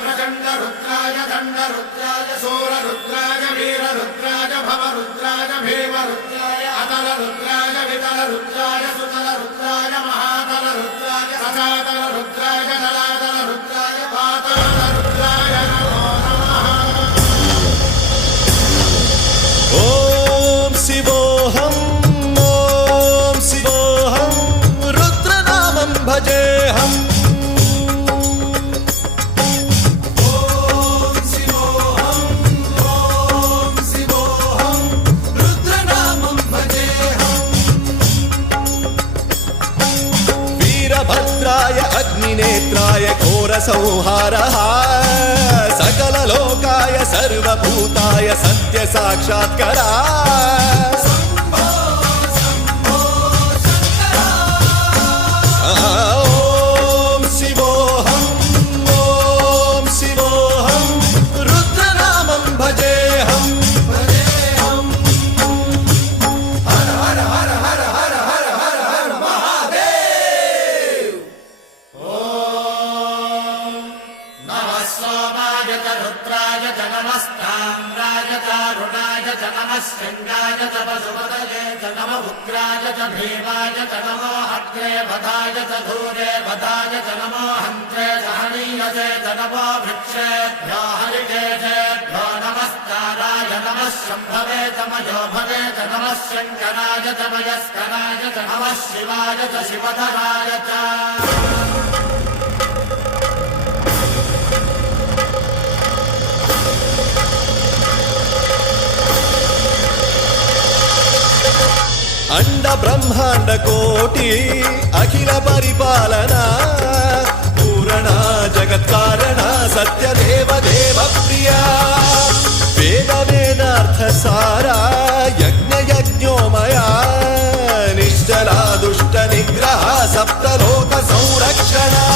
प्रचंड रुद्राय दंड रुद्राय सूर रुद्राय वीर रुद्राय भव रुद्राय भीम रुद्राय अतल रुद्राय वितल रुद्राय सुतल रुद्राय महातल रुद्राय सजातल रुद्राय जलातल रुद्राय पातल रुद्राय नमो नमः। ओम शिवोऽहं रुद्रनामं भजेऽहम्। भद्राय अग्निनेत्राय घोरसंहारः सकललोकाय सर्वभूताय सत्यसाक्षात्करा। ॐ शिवोऽहं रुद्रनामं भजेऽहम्। रुद्राय च नमस्ताम्राय च रुणाय च नमः शृङ्गाय च पशुपतये च नम उग्राय च भीमाय च नमो अग्रे वधाय च धूरे वधाय च नमो हन्त्रे च हनीयसे च नमो वृक्षेभ्यो हरिकेशेभ्यो नमस्काराय नमः शम्भवे च मयो भवे च नमः शङ्कराय च मयस्कराय च नमः शिवाय च शिवधराय च। अंड ब्रह्मांड कोटि अखिल परिपालना पूरणा जगत्कारणा सत्यदेव देव प्रिया वेद वेदार्थ सारा यज्ञ यज्ञोमया निश्चला दुष्ट निग्रह सप्तलोक संरक्षणा।